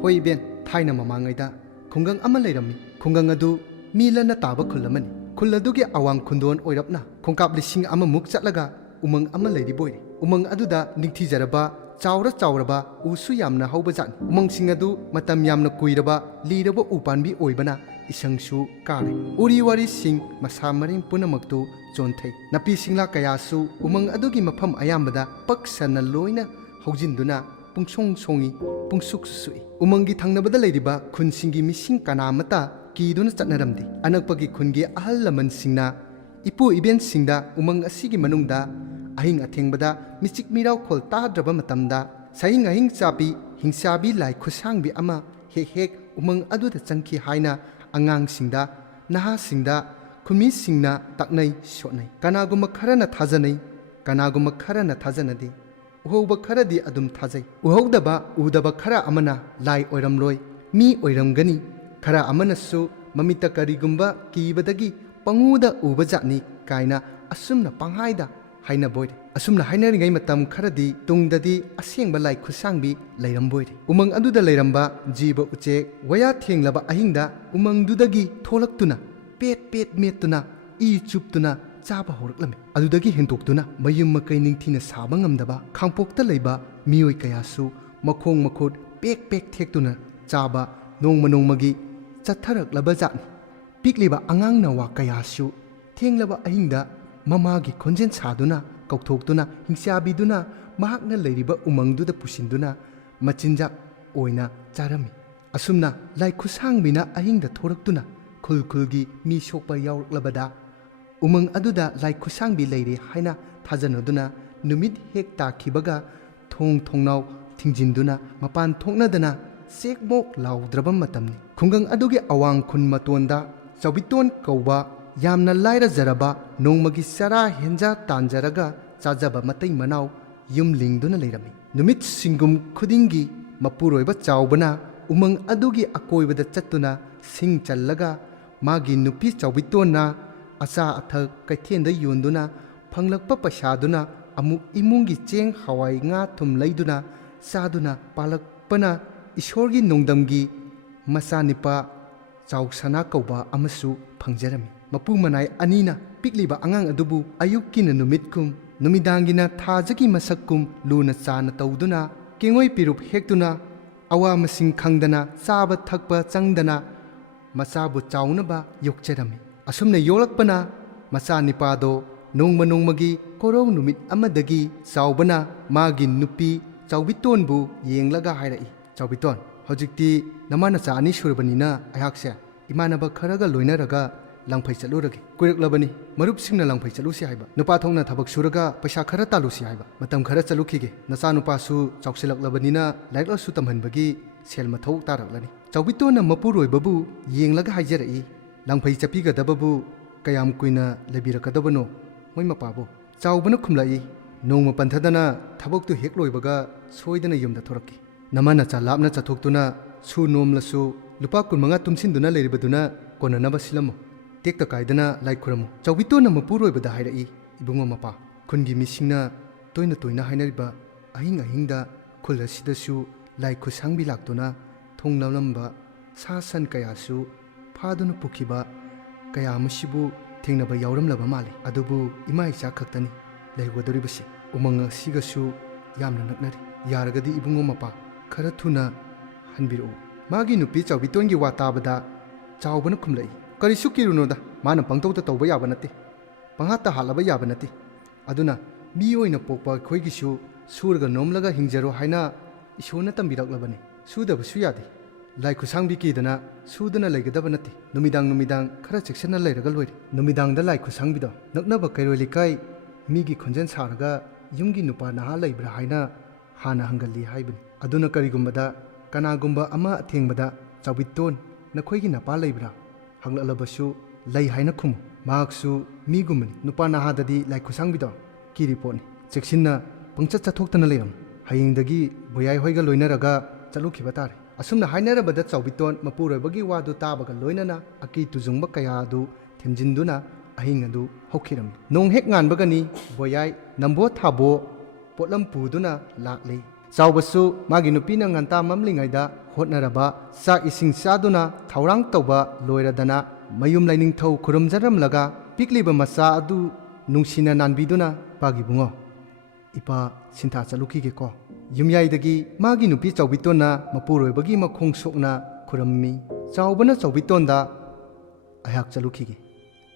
ꯍꯣꯏ ꯏꯕꯦꯟ ꯊꯥꯏꯅ ꯃꯃꯥꯡꯉꯩꯗ ꯈꯨꯡꯒꯪ ꯑꯃ ꯂꯩꯔꯝꯃꯤ ꯈꯨꯡꯒꯪ ꯑꯗꯨ ꯃꯤ ꯂꯟꯅ ꯇꯥꯕ ꯈꯨꯜ ꯑꯃꯅꯤ ꯈꯨꯜ ꯑꯗꯨꯒꯤ ꯑꯋꯥꯡ ꯈꯨꯟꯗꯣꯟ ꯑꯣꯏꯔꯞꯅ ꯈꯣꯡꯀꯥꯞ 1,000 ꯆꯠꯂꯒ ꯎꯃꯪ ꯑꯃ ꯂꯩꯔꯤꯕꯣꯏꯔꯦ ꯎꯃꯪ ꯑꯗꯨꯗ ꯅꯤꯡꯊꯤꯖꯔꯕ ꯆꯥꯎꯔꯕ ꯎꯁꯨ ꯌꯥꯝꯅ ꯍꯧꯕꯖꯥꯠꯅꯤ ꯎꯃꯪꯁꯤꯡ ꯑꯗꯨ ꯃꯇꯝ ꯌꯥꯝꯅ ꯀꯨꯏꯔꯕ ꯂꯤꯔꯕ ꯎꯄꯥꯟꯕꯤ ꯑꯣꯏꯕꯅ ꯏꯁꯪꯁꯨ ꯀꯥꯔꯦ ꯎꯔꯤ ꯋꯥꯔꯤꯁꯤꯡ ꯃꯁꯥ ꯃꯔꯦꯡ ꯄꯨꯝꯅꯃꯛꯇꯨ ꯆꯣꯟꯊꯩ ꯅꯥꯄꯤ ꯁꯤꯡꯂꯥ ꯀꯌꯥꯁꯨ ꯎꯃꯪ ꯑꯗꯨꯒꯤ ꯃꯐꯝ ꯑꯌꯥꯝꯕꯗ ꯄꯛ ꯁꯟꯅ ꯂꯣꯏꯅ ꯍꯧꯖꯤꯟꯗꯨꯅ ꯄꯨꯡꯁꯣꯡ ꯁꯣꯡꯏ ꯄꯨꯡꯁꯨꯛꯁꯨ ꯁꯨꯛꯏ ꯎꯃꯪꯒꯤ ꯊꯪꯅꯕꯗ ꯂꯩꯔꯤꯕ ꯈꯨꯟꯁꯤꯡꯒꯤ ꯃꯤꯁꯤꯡ ꯀꯅꯥꯃꯠꯇ ꯀꯤꯗꯨꯅ ꯆꯠꯅꯔꯝꯗꯦ ꯑꯅꯛꯄꯒꯤ ꯈꯨꯟꯒꯤ ꯑꯍꯜ ꯂꯃꯟꯁꯤꯡꯅ ꯏꯄꯨ ꯏꯕꯦꯟꯁꯤꯡꯗ ꯎꯃꯪ ꯑꯁꯤꯒꯤ ꯃꯅꯨꯡꯗ ꯑꯍꯤꯡ ꯑꯊꯦꯡꯕꯗ ꯃꯤꯆꯤꯛ ꯃꯤꯔꯥꯎꯈꯣꯜ ꯇꯥꯗ꯭ꯔꯕ ꯃꯇꯝꯗ ꯁꯍꯤꯡ ꯑꯍꯤꯡ ꯆꯥꯄꯤ ꯍꯤꯡꯆꯥꯕꯤ ꯂꯥꯏ ꯈꯨꯠꯁꯥꯡꯕꯤ ꯑꯃ ꯍꯦꯛ ꯍꯦꯛ ꯎꯃꯪ ꯑꯗꯨꯗ ꯆꯪꯈꯤ ꯍꯥꯏꯅ ꯑꯉꯥꯡꯁꯤꯡꯗ ꯅꯍꯥꯁꯤꯡꯗ ꯈꯨꯃꯤꯁꯤꯡꯅ ꯇꯛꯅꯩ ꯁꯣꯠꯅꯩ ꯀꯅꯥꯒꯨꯝꯕ ꯈꯔꯅ ꯊꯥꯖꯅꯩ ꯀꯅꯥꯒꯨꯝꯕ ꯈꯔꯅ ꯊꯥꯖꯅꯗꯦ ꯎꯍꯧꯕ ꯈꯔꯗꯤ ꯑꯗꯨꯝ ꯊꯥꯖꯩ ꯎꯍꯧꯗꯕ ꯎꯗꯕ ꯈꯔ ꯑꯃꯅ ꯂꯥꯏ ꯑꯣꯏꯔꯝꯂꯣꯏ ꯃꯤ ꯑꯣꯏꯔꯝꯒꯅꯤ ꯈꯔ ꯑꯃꯅꯁꯨ ꯃꯃꯤꯠꯇ ꯀꯔꯤꯒꯨꯝꯕ ꯀꯤꯕꯗꯒꯤ ꯄꯪꯎꯗ ꯎꯕ ꯖꯥꯠꯅꯤ ꯀꯥꯏꯅ ꯑꯁꯨꯝꯅ ꯄꯪꯍꯥꯏꯗ ꯍꯥꯏꯅꯕꯣꯏꯔꯦ ꯑꯁꯨꯝꯅ ꯍꯥꯏꯅꯔꯤꯉꯩ ꯃꯇꯝ ꯈꯔꯗꯤ ꯇꯨꯡꯗꯗꯤ ꯑꯁꯦꯡꯕ ꯂꯥꯏ ꯈꯨꯠꯁꯥꯡꯕꯤ ꯂꯩꯔꯝꯕꯣꯏꯔꯦ ꯎꯃꯪ ꯑꯗꯨꯗ ꯂꯩꯔꯝꯕ ꯖꯤꯕ ꯎꯆꯦꯛ ꯋꯥꯌꯥ ꯊꯦꯡꯂꯕ ꯑꯍꯤꯡꯗ ꯎꯃꯪꯗꯨꯗꯒꯤ ꯊꯣꯛꯂꯛꯇꯨꯅ ꯄꯦꯠ ꯄꯦꯠ ꯃꯦꯠꯇꯨꯅ ꯏ ꯆꯨꯞꯇꯨꯅ ꯆꯥꯕ ꯍꯧꯔꯛꯂꯝꯃꯤ ꯑꯗꯨꯗꯒꯤ ꯍꯦꯟꯗꯣꯛꯇꯨꯅ ꯃꯌꯨꯝ ꯃꯀꯩ ꯅꯤꯡꯊꯤꯅ ꯁꯥꯕ ꯉꯝꯗꯕ ꯈꯥꯡꯄꯣꯛꯇ ꯂꯩꯕ ꯃꯤꯑꯣꯏ ꯀꯌꯥꯁꯨ ꯃꯈꯣꯡ ꯃꯈꯨꯠ ꯄꯦꯛ ꯄꯦꯛ ꯊꯦꯛꯇꯨꯅ ꯆꯥꯕ ꯅꯣꯡꯃ ꯅꯣꯡꯃꯒꯤ ꯆꯠꯊꯔꯛꯂꯕ ꯖꯥꯠꯅꯤ ꯄꯤꯛꯂꯤꯕ ꯑꯉꯥꯡ ꯅꯋꯥ ꯀꯌꯥꯁꯨ ꯊꯦꯡꯂꯕ ꯑꯍꯤꯡꯗ ꯃꯃꯥꯒꯤ ꯈꯣꯟꯖꯦꯜ ꯁꯥꯗꯨꯅ ꯀꯧꯊꯣꯛꯇꯨꯅ ꯍꯤꯡꯆꯥꯕꯤꯗꯨꯅ ꯃꯍꯥꯛꯅ ꯂꯩꯔꯤꯕ ꯎꯃꯪꯗꯨꯗ ꯄꯨꯁꯤꯟꯗꯨꯅ ꯃꯆꯤꯟꯖꯥꯛ ꯑꯣꯏꯅ ꯆꯥꯔꯝꯃꯤ꯫ ꯑꯁꯨꯝꯅ ꯂꯥꯏ ꯈꯨꯠꯁꯥꯡꯕꯤꯅ ꯑꯍꯤꯡꯗ ꯊꯣꯔꯛꯇꯨꯅ ꯈꯨꯜ ꯈꯨꯜꯒꯤ ꯃꯤ ꯁꯣꯛꯄ ꯌꯥꯎꯔꯛꯂꯕꯗ ꯎꯃꯪ ꯑꯗꯨꯗ ꯂꯥꯏ ꯈꯨꯠꯁꯥꯡꯕꯤ ꯂꯩꯔꯦ ꯍꯥꯏꯅ ꯊꯥꯖꯅꯗꯨꯅ ꯅꯨꯃꯤꯠ ꯍꯦꯛ ꯇꯥꯈꯤꯕꯒ ꯊꯣꯡ ꯊꯣꯡꯅꯥꯎ ꯊꯤꯡꯖꯤꯟꯗꯨꯅ ꯃꯄꯥꯟ ꯊꯣꯛꯅꯗꯅ ꯆꯦꯛꯃꯣꯛ ꯂꯥꯎꯗ꯭ꯔꯕ ꯃꯇꯝꯅꯤ꯫ ꯈꯨꯡꯒꯪ ꯑꯗꯨꯒꯤ ꯑꯋꯥꯡ ꯈꯨꯟ ꯃꯇꯣꯟꯗ ꯆꯥꯎꯕꯤꯇꯣꯟ ꯀꯧꯕ ꯌꯥꯝꯅ ꯂꯥꯏꯔꯖꯔꯕ ꯅꯣꯡꯃꯒꯤ ꯆꯔꯥ ꯍꯦꯟꯖꯥ ꯇꯥꯟꯖꯔꯒ ꯆꯥꯖꯕ ꯃꯇꯩ ꯃꯅꯥꯎ ꯌꯨꯝ ꯂꯤꯡꯗꯨꯅ ꯂꯩꯔꯝꯃꯤ꯫ ꯅꯨꯃꯤꯠ ꯁꯤꯡꯒꯨꯝ ꯈꯨꯗꯤꯡꯒꯤ ꯃꯄꯨꯔꯣꯏꯕ ꯆꯥꯎꯕꯅ ꯎꯃꯪ ꯑꯗꯨꯒꯤ ꯑꯀꯣꯏꯕꯗ ꯆꯠꯇꯨꯅ ꯁꯤꯡ ꯆꯜꯂꯒ ꯃꯥꯒꯤ ꯅꯨꯄꯤ ꯆꯥꯎꯕꯤꯇꯣꯟꯅ ꯑꯆꯥ ꯑꯊꯛ ꯀꯩꯊꯦꯜꯗ ꯌꯣꯟꯗꯨꯅ ꯐꯪꯂꯛꯄ ꯄꯩꯁꯥꯗꯨꯅ ꯑꯃꯨꯛ ꯏꯃꯨꯡꯒꯤ ꯆꯦꯡ ꯍꯋꯥꯏ ꯉꯥ ꯊꯨꯝ ꯂꯩꯗꯨꯅ ꯆꯥꯗꯨꯅ ꯄꯥꯜꯂꯛꯄꯅ ꯏꯁꯣꯔꯒꯤ ꯅꯣꯡꯗꯝꯒꯤ ꯃꯆꯥꯅꯤꯄꯥ ꯆꯥꯎꯁꯅꯥ ꯀꯧꯕ ꯑꯃꯁꯨ ꯐꯪꯖꯔꯝꯃꯤ꯫ ꯃꯄꯨ ꯃꯅꯥꯏ ꯑꯅꯤꯅ ꯄꯤꯛꯂꯤꯕ ꯑꯉꯥꯡ ꯑꯗꯨꯕꯨ ꯑꯌꯨꯛꯀꯤꯅ ꯅꯨꯃꯤꯠꯀꯨꯝ ꯅꯨꯃꯤꯗꯥꯡꯒꯤꯅ ꯊꯥꯖꯒꯤ ꯃꯁꯛꯀꯨꯝ ꯂꯨꯅ ꯆꯥꯅ ꯇꯧꯗꯨꯅ ꯀꯦꯡꯉꯣꯏ ꯄꯤꯔꯨꯞ ꯍꯦꯛꯇꯨꯅ ꯑꯋꯥ ꯃꯁꯤꯡ ꯈꯪꯗꯅ ꯆꯥꯕ ꯊꯛꯄ ꯆꯪꯗꯅ ꯃꯆꯥꯕꯨ ꯆꯥꯎꯅꯕ ꯌꯣꯛꯆꯔꯝꯃꯤ꯫ ꯑꯁꯨꯝꯅ ꯌꯣꯛꯂꯛꯄꯅ ꯃꯆꯥꯅꯤꯄꯥꯗꯣ ꯅꯣꯡꯃ ꯅꯣꯡꯃꯒꯤ ꯀꯣꯔꯧ ꯅꯨꯃꯤꯠ ꯑꯃꯗꯒꯤ ꯆꯥꯎꯕꯅ ꯃꯥꯒꯤ ꯅꯨꯄꯤ ꯆꯥꯎꯕꯤꯇꯣꯟꯕꯨ ꯌꯦꯡꯂꯒ ꯍꯥꯏꯔꯛꯏ, "ꯆꯥꯎꯕꯤꯇꯣꯟ, ꯍꯧꯖꯤꯛꯇꯤ ꯅꯃꯥ ꯅꯆꯥ ꯑꯅꯤ ꯁꯨꯔꯕꯅꯤꯅ ꯑꯩꯍꯥꯛꯁꯦ ꯏꯃꯥꯟꯅꯕ ꯈꯔꯒ ꯂꯣꯏꯅꯔꯒ ꯂꯪꯐꯩ ꯆꯠꯂꯨꯔꯒꯦ꯫ ꯀꯨꯏꯔꯛꯂꯕꯅꯤ ꯃꯔꯨꯞꯁꯤꯡꯅ ꯂꯪꯐꯩ ꯆꯠꯂꯨꯁꯤ ꯍꯥꯏꯕ, ꯅꯨꯄꯥ ꯊꯣꯛꯅ ꯊꯕꯛ ꯁꯨꯔꯒ ꯄꯩꯁꯥ ꯈꯔ ꯇꯥꯜꯂꯨꯁꯤ ꯍꯥꯏꯕ, ꯃꯇꯝ ꯈꯔ ꯆꯠꯂꯨꯈꯤꯒꯦ꯫ ꯅꯆꯥꯅꯨꯄꯥꯁꯨ ꯆꯥꯎꯁꯤꯜꯂꯛꯂꯕꯅꯤನ ꯂꯥꯏꯔꯤꯛ ꯂꯥꯏꯁꯨ ꯇꯝꯍꯟꯕꯒꯤ ꯁꯦꯜ ꯃꯊꯧ ꯇꯥꯔꯛꯂꯅꯤ"꯫ ꯆꯥꯎꯕꯤꯇꯣꯟꯅ ꯃꯄꯨꯔꯣꯏꯕꯕꯨ ꯌꯦꯡꯂꯒ ꯍꯥꯏꯖꯔꯛꯏ, "ꯂꯪꯐꯩ ꯆꯠꯄꯤꯒꯗꯕꯕꯨ ꯀꯌꯥꯝ ꯀꯨꯏꯅ ꯂꯩꯕꯤꯔꯛꯀꯗꯕꯅꯣ ꯃꯣꯏ ꯃꯄꯥꯕꯨ"꯫ ꯆꯥꯎꯕꯅ ꯈꯨꯝꯂꯛꯏ, "ꯅꯣꯡꯃ ꯄꯟꯊꯗꯅ ꯊꯕꯛꯇꯨ ꯍꯦꯛ ꯂꯣꯏꯕꯒ ꯁꯣꯏꯗꯅ ꯌꯨꯝꯗ ꯊꯣꯔꯛꯈꯤ꯫ ꯅꯃꯥ ꯅꯆꯥ ꯂꯥꯞꯅ ꯆꯠꯊꯣꯛꯇꯨꯅ ꯁꯨ ꯅꯣꯝꯂꯁꯨ ꯂꯨꯄꯥ 15 ꯇꯨꯡꯁꯤꯟꯗꯨꯅ ꯂꯩꯔꯤꯕꯗꯨꯅ ꯀꯣꯟꯅꯅꯕ ꯁꯤꯜꯂꯝꯃꯨ, ꯇꯦꯛꯇ ꯀꯥꯏꯗꯅ ꯂꯥꯏ ꯈꯨꯔꯝꯃꯨ"꯫ ꯆꯥꯎꯕꯤꯇꯣꯟꯅ ꯃꯄꯨꯔꯣꯏꯕꯗ ꯍꯥꯏꯔꯛꯏ, "ꯏꯕꯨꯡꯉꯣ ꯃꯄꯥ, ꯈꯨꯟꯒꯤ ꯃꯤꯁꯤꯡꯅ ꯇꯣꯏꯅ ꯇꯣꯏꯅ ꯍꯥꯏꯅꯔꯤꯕ ꯑꯍꯤꯡ ꯑꯍꯤꯡꯗ ꯈꯨꯜ ꯑꯁꯤꯗꯁꯨ ꯂꯥꯏ ꯈꯨꯠꯁꯥꯡꯕꯤ ꯂꯥꯛꯇꯨꯅ ꯊꯣꯡ ꯂꯣꯜꯂꯝꯕ, ꯁꯥ ꯁꯟ ꯀꯌꯥꯁꯨ ꯐꯥꯗꯨꯅ ꯄꯨꯈꯤꯕ ꯀꯌꯥ ꯑꯃꯁꯤꯕꯨ ꯊꯦꯡꯅꯕ ꯌꯥꯎꯔꯝꯂꯕ ꯃꯥꯜꯂꯤ꯫ ꯑꯗꯨꯕꯨ ꯏꯃꯥ ꯏꯆꯥ ꯈꯛꯇꯅꯤ ꯂꯩꯍꯧꯒꯗꯧꯔꯤꯕꯁꯤ꯫ ꯎꯃꯪ ꯑꯁꯤꯒꯁꯨ ꯌꯥꯝꯅ ꯅꯛꯅꯔꯤ꯫ ꯌꯥꯔꯒꯗꯤ ꯏꯕꯨꯡꯉꯣ ꯃꯄꯥ, ꯈꯔ ꯊꯨꯅ ꯍꯟꯕꯤꯔꯛꯎ"꯫ ꯃꯥꯒꯤ ꯅꯨꯄꯤ ꯆꯥꯎꯕꯤꯇꯣꯟꯒꯤ ꯋꯥ ꯇꯥꯕꯗ ꯆꯥꯎꯕꯅ ꯈꯨꯝꯂꯛꯏ, "ꯀꯔꯤꯁꯨ ꯀꯤꯔꯨꯅꯨꯗ, ꯃꯥꯅ ꯄꯪꯇꯧꯗ ꯇꯧꯕ ꯌꯥꯕ ꯅꯠꯇꯦ, ꯄꯪꯍꯥꯠꯇ ꯍꯥꯠꯂꯕ ꯌꯥꯕ ꯅꯠꯇꯦ꯫ ꯑꯗꯨꯅ ꯃꯤ ꯑꯣꯏꯅ ꯄꯣꯛꯄ ꯑꯩꯈꯣꯏꯒꯤꯁꯨ ꯁꯨꯔꯒ ꯅꯣꯝꯂꯒ ꯍꯤꯡꯖꯔꯣ ꯍꯥꯏꯅ ꯏꯁꯣꯔꯅ ꯇꯝꯕꯤꯔꯛꯂꯕꯅꯤ꯫ ꯁꯨꯗꯕꯁꯨ ꯌꯥꯗꯦ꯫ ꯂꯥꯏ ꯈꯨꯠꯁꯥꯡꯕꯤ ꯀꯤꯗꯅ ꯁꯨꯗꯅ ꯂꯩꯒꯗꯕ ꯅꯠꯇꯦ꯫ ꯅꯨꯃꯤꯗꯥꯡ ꯅꯨꯃꯤꯗꯥꯡ ꯈꯔ ꯆꯦꯛꯁꯤꯟꯅ ꯂꯩꯔꯒ ꯂꯣꯏꯔꯦ꯫ ꯅꯨꯃꯤꯗꯥꯡꯗ ꯂꯥꯏ ꯈꯨꯠꯁꯥꯡꯕꯤꯗꯣ ꯅꯛꯅꯕ ꯀꯩꯔꯣꯏ ꯂꯩꯀꯥꯏ ꯃꯤꯒꯤ ꯈꯣꯟꯖꯦꯜ ꯁꯥꯔꯒ ꯌꯨꯝꯒꯤ ꯅꯨꯄꯥ ꯅꯍꯥ ꯂꯩꯕ꯭ꯔꯥ ꯍꯥꯏꯅ ꯍꯥꯟꯅ ꯍꯪꯒꯜꯂꯤ ꯍꯥꯏꯕꯅꯤ꯫ ꯑꯗꯨꯅ ꯀꯔꯤꯒꯨꯝꯕꯗ ꯀꯅꯥꯒꯨꯝꯕ ꯑꯃ ꯑꯊꯦꯡꯕꯗ 'ꯆꯥꯎꯕꯤꯇꯣꯟ, ꯅꯈꯣꯏꯒꯤ ꯅꯄꯥ ꯂꯩꯕ꯭ꯔꯥ' ꯍꯪꯂꯛꯂꯕꯁꯨ ꯂꯩ ꯍꯥꯏꯅ ꯈꯨꯝꯃꯨ꯫ ꯃꯍꯥꯛꯁꯨ ꯃꯤꯒꯨꯝꯕꯅꯤ꯫ ꯅꯨꯄꯥ ꯅꯍꯥꯗꯗꯤ ꯂꯥꯏ ꯈꯨꯠꯁꯥꯡꯕꯤꯗꯣ ꯀꯤꯔꯤ ꯄꯣꯠꯅꯤ꯫ ꯆꯦꯛꯁꯤꯟꯅ ꯄꯪꯆꯠ ꯆꯠꯊꯣꯛꯇꯅ ꯂꯩꯔꯝꯃꯨ꯫ ꯍꯌꯦꯡꯗꯒꯤ ꯕꯣꯌꯥꯏ ꯍꯣꯏꯒ ꯂꯣꯏꯅꯔꯒ ꯆꯠꯂꯨꯈꯤꯕ ꯇꯥꯔꯦ"꯫ ꯑꯁꯨꯝꯅ ꯍꯥꯏꯅꯔꯕꯗ ꯆꯥꯎꯕꯤꯇꯣꯟ ꯃꯄꯨꯔꯣꯏꯕꯒꯤ ꯋꯥꯗꯨ ꯇꯥꯕꯒ ꯂꯣꯏꯅꯅ ꯑꯀꯤ ꯇꯨꯖꯨꯡꯕ ꯀꯌꯥ ꯑꯗꯨ ꯊꯦꯝꯖꯤꯟꯗꯨꯅ ꯑꯍꯤꯡ ꯑꯗꯨ ꯍꯧꯈꯤꯔꯝꯃꯤ꯫ ꯅꯣꯡ ꯍꯦꯛ ꯉꯥꯟꯕꯒꯅꯤ ꯕꯣꯌꯥꯏ ꯅꯝꯕꯣ ꯊꯥꯕꯣ ꯄꯣꯠꯂꯝ ꯄꯨꯗꯨꯅ ꯂꯥꯛꯂꯤ꯫ ꯆꯥꯎꯕꯁꯨ ꯃꯥꯒꯤ ꯅꯨꯄꯤꯅ ꯉꯟꯇꯥ ꯃꯝꯂꯤꯉꯩꯗ ꯍꯣꯠꯅꯔꯕ ꯆꯥꯛ ꯏꯁꯤꯡ ꯆꯥꯗꯨꯅ ꯊꯧꯔꯥꯡ ꯇꯧꯕ ꯂꯣꯏꯔꯗꯅ ꯃꯌꯨꯝ ꯂꯥꯏꯅꯤꯡꯊꯧ ꯈꯨꯔꯨꯝꯖꯔꯝꯂꯒ ꯄꯤꯛꯂꯤꯕ ꯃꯆꯥ ꯑꯗꯨ ꯅꯨꯡꯁꯤꯅ ꯅꯥꯟꯕꯤꯗꯨꯅ, "ꯏꯄꯥꯒꯤꯕꯨꯡꯉꯣ, ꯏꯄꯥ ꯁꯤꯟꯊꯥ ꯆꯠꯂꯨꯈꯤꯒꯦꯀꯣ"꯫ ꯌꯨꯝꯌꯥꯏꯗꯒꯤ ꯃꯥꯒꯤ ꯅꯨꯄꯤ ꯆꯥꯎꯕꯤꯇꯣꯟꯅ ꯃꯄꯨꯔꯣꯏꯕꯒꯤ ꯃꯈꯣꯡ ꯁꯣꯛꯅ ꯈꯨꯔꯝꯃꯤ꯫ ꯆꯥꯎꯕꯅ ꯆꯥꯎꯕꯤꯇꯣꯟꯗ, "ꯑꯩꯍꯥꯛ ꯆꯠꯂꯨꯈꯤꯒꯦ,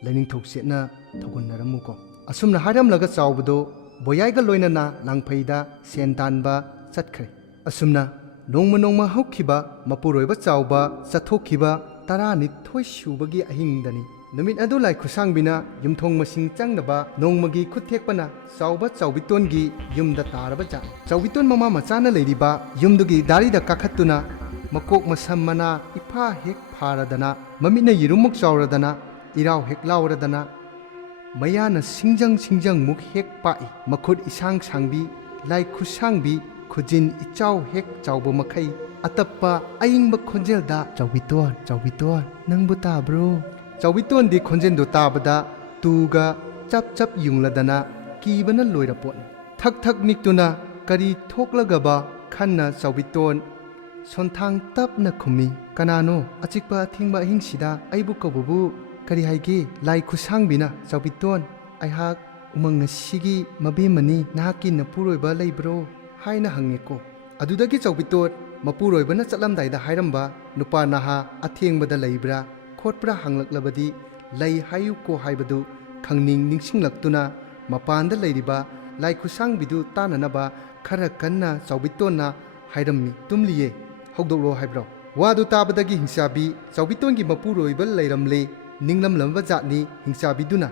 ꯂꯥꯏꯅꯤꯡꯊꯧ ꯆꯦꯠꯅ ꯊꯧꯒꯣꯟꯅꯔꯝꯃꯨꯀꯣ"꯫ ꯑꯁꯨꯝꯅ ꯍꯥꯏꯔꯝꯂꯒ ꯆꯥꯎꯕꯗꯣ ꯕꯣꯌꯥꯏꯒ ꯂꯣꯏꯅꯅ ꯂꯥꯡꯐꯩꯗ ꯁꯦꯟ ꯇꯥꯟꯕ ꯆꯠꯈ꯭ꯔꯦ꯫ ꯑꯁꯨꯝꯅ ꯅꯣꯡꯃ ꯅꯣꯡꯃ ꯍꯧꯈꯤꯕ ꯃꯄꯨꯔꯣꯏꯕ ꯆꯥꯎꯕ ꯆꯠꯊꯣꯛꯈꯤꯕ 12 ꯁꯨꯕꯒꯤ ꯑꯍꯤꯡꯗꯅꯤ꯫ ꯅꯨꯃꯤꯠ ꯑꯗꯨ ꯂꯥꯏ ꯈꯨꯠꯁꯥꯡꯕꯤꯅ ꯌꯨꯝꯊꯣꯡ ꯃꯁꯤꯡ ꯆꯪꯅꯕ ꯅꯣꯡꯃꯒꯤ ꯈꯨꯠ ꯊꯦꯛꯄꯅ ꯆꯥꯎꯕ ꯆꯥꯎꯕꯤꯇꯣꯟꯒꯤ ꯌꯨꯝꯗ ꯇꯥꯔꯕ ꯖꯥꯠꯅꯤ꯫ ꯆꯥꯎꯕꯤꯇꯣꯟ ꯃꯃꯥ ꯃꯆꯥꯅ ꯂꯩꯔꯤꯕ ꯌꯨꯝꯗꯨꯒꯤ ꯗꯥꯔꯤꯗ ꯀꯥꯈꯠꯇꯨꯅ ꯃꯀꯣꯛ ꯃꯁꯝ ꯃꯅꯥ ꯏꯐꯥ ꯍꯦꯛ ꯐꯥꯔꯗꯅ, ꯃꯃꯤꯠꯅ ꯌꯦꯔꯨꯝꯃꯨꯛ ꯆꯥꯎꯔꯗꯅ, ꯏꯔꯥꯎ ꯍꯦꯛ ꯂꯥꯎꯔꯗꯅ, ꯃꯌꯥꯅ ꯁꯤꯡꯖꯪ ꯁꯤꯡꯖꯪꯃꯨꯛ ꯍꯦꯛ ꯄꯥꯛꯏ, ꯃꯈꯨꯠ ꯏꯁꯥꯡ ꯁꯥꯡꯕꯤ ꯂꯥꯏ ꯈꯨꯠꯁꯥꯡꯕꯤ ꯈꯨꯖꯤꯟ ꯏꯆꯥꯎ ꯍꯦꯛ ꯆꯥꯎꯕ ꯃꯈꯩ ꯑꯇꯞꯄ ꯑꯏꯪꯕ ꯈꯣꯟꯖꯦꯜꯗ, "ꯆꯥꯎꯕꯤꯇꯣꯟ, ꯆꯥꯎꯕꯤꯇꯣꯟ, ꯅꯪꯕꯨ ꯇꯥꯕ꯭ꯔꯣ"꯫ ꯆꯥꯎꯕꯤꯇꯣꯟꯗꯤ ꯈꯣꯟꯖꯦꯜꯗꯨ ꯇꯥꯕꯗ ꯇꯨꯒ ꯆꯞ ꯆꯞ ꯌꯨꯡꯂꯗꯅ ꯀꯤꯕꯅ ꯂꯣꯏꯔꯄꯣꯠꯅꯤ꯫ ꯊꯛ ꯊꯛ ꯅꯤꯛꯇꯨꯅ ꯀꯔꯤ ꯊꯣꯛꯂꯒꯕ ꯈꯟꯅ ꯆꯥꯎꯕꯤꯇꯣꯟ ꯁꯣꯟꯊꯥꯡ ꯇꯞꯅ ꯈꯨꯝꯃꯤ, "ꯀꯅꯥꯅꯣ ꯑꯆꯤꯛꯄ ꯑꯊꯦꯡꯕ ꯑꯍꯤꯡꯁꯤꯗ ꯑꯩꯕꯨ ꯀꯧꯕꯕꯨ ꯀꯔꯤ ꯍꯥꯏꯒꯦ"꯫ ꯂꯥꯏ ꯈꯨꯠꯁꯥꯡꯕꯤꯅ, "ꯆꯥꯎꯕꯤꯇꯣꯟ, ꯑꯩꯍꯥꯛ ꯎꯃꯪ ꯑꯁꯤꯒꯤ ꯃꯕꯦꯝꯃꯅꯤ, ꯅꯍꯥꯛꯀꯤ ꯅꯄꯨꯔꯣꯏꯕ ꯂꯩꯕ꯭ꯔꯣ ꯍꯥꯏꯅ ꯍꯪꯉꯦꯀꯣ"꯫ ꯑꯗꯨꯗꯒꯤ ꯆꯥꯎꯕꯤꯇꯣꯟ ꯃꯄꯨꯔꯣꯏꯕꯅ ꯆꯠꯂꯝꯗꯥꯏꯗ ꯍꯥꯏꯔꯝꯕ ꯅꯨꯄꯥ ꯅꯍꯥ ꯑꯊꯦꯡꯕꯗ ꯂꯩꯕ꯭ꯔꯥ ꯈꯣꯠꯄ꯭ꯔꯥ ꯍꯪꯂꯛꯂꯕꯗꯤ ꯂꯩ ꯍꯥꯏꯌꯨꯀꯣ ꯍꯥꯏꯕꯗꯨ ꯈꯪꯅꯤꯡ ꯅꯤꯡꯁꯤꯡꯂꯛꯇꯨꯅ ꯃꯄꯥꯟꯗ ꯂꯩꯔꯤꯕ ꯂꯥꯏ ꯈꯨꯠꯁꯥꯡꯕꯤꯗꯨ ꯇꯥꯅꯅꯕ ꯈꯔ ꯀꯟꯅ ꯆꯥꯎꯕꯤꯇꯣꯟꯅ ꯍꯥꯏꯔꯝꯃꯤ꯫ ꯇꯨꯝꯂꯤꯌꯦ, ꯍꯧꯗꯣꯛꯂꯣ ꯍꯥꯏꯕ꯭ꯔꯣ? ꯋꯥꯗꯨ ꯇꯥꯕꯗꯒꯤ ꯍꯤꯡꯆꯥꯕꯤ ꯆꯥꯎꯕꯤꯇꯣꯟꯒꯤ ꯃꯄꯨꯔꯣꯏꯕ ꯂꯩꯔꯝꯂꯦ ꯅꯤꯡꯂꯝꯂꯕ ꯖꯥꯠꯅꯤ꯫ ꯍꯤꯡꯆꯥꯕꯤꯗꯨꯅ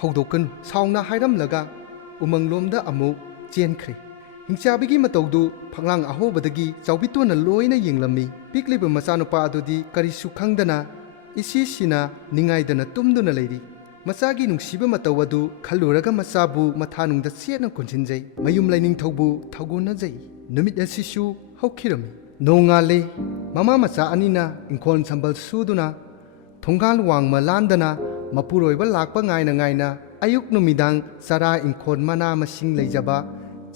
ꯍꯧꯗꯣꯛꯀꯅꯨ ꯁꯥꯎꯅ ꯍꯥꯏꯔꯝꯂꯒ ꯎꯃꯪꯂꯣꯝꯗ ꯑꯃꯨꯛ ꯆꯦꯟꯈ꯭ꯔꯦ꯫ ꯍꯤꯡꯆꯥꯕꯤꯒꯤ ꯃꯇꯧꯗꯨ ꯐꯛꯂꯥꯡ ꯑꯍꯣꯕꯗꯒꯤ ꯆꯥꯎꯕꯤꯇꯣꯟꯅ ꯂꯣꯏꯅ ꯌꯦꯡꯂꯝꯃꯤ꯫ ꯄꯤꯛꯂꯤꯕ ꯃꯆꯥꯅꯨꯄꯥ ꯑꯗꯨꯗꯤ ꯀꯔꯤꯁꯨ ꯈꯪꯗꯅ ꯏꯁꯤꯁꯤꯅ ꯅꯤꯡꯉꯥꯏꯗꯅ ꯇꯨꯝꯗꯨꯅ ꯂꯩꯔꯤ꯫ ꯃꯆꯥꯒꯤ ꯅꯨꯡꯁꯤꯕ ꯃꯇꯧ ꯑꯗꯨ ꯈꯜꯂꯨꯔꯒ ꯃꯆꯥꯕꯨ ꯃꯊꯥꯅꯨꯡꯗ ꯆꯦꯠꯅ ꯀꯣꯟꯁꯤꯟꯖꯩ꯫ ꯃꯌꯨꯝ ꯂꯥꯏꯅꯤꯡꯊꯧꯕꯨ ꯊꯧꯒꯣꯟꯅꯖꯩ꯫ ꯅꯨꯃꯤꯠ ꯑꯁꯤꯁꯨ ꯍꯧꯈꯤꯔꯝꯃꯤ꯫ ꯅꯣꯡꯉꯥꯜꯂꯦ꯫ ꯃꯃꯥ ꯃꯆꯥ ꯑꯅꯤꯅ ꯏꯪꯈꯣꯜ ꯁꯝꯕꯜ ꯁꯨꯗꯨꯅ ꯊꯣꯡꯒꯥꯜ ꯋꯥꯡꯃ ꯂꯥꯟꯗꯅ ꯃꯄꯨꯔꯣꯏꯕ ꯂꯥꯛꯄ ꯉꯥꯏꯅ ꯉꯥꯏꯅ ꯑꯌꯨꯛ ꯅꯨꯃꯤꯗꯥꯡ ꯆꯔꯥ ꯏꯪꯈꯣꯜ ꯃꯅꯥ ꯃꯁꯤꯡ ꯂꯩꯖꯕ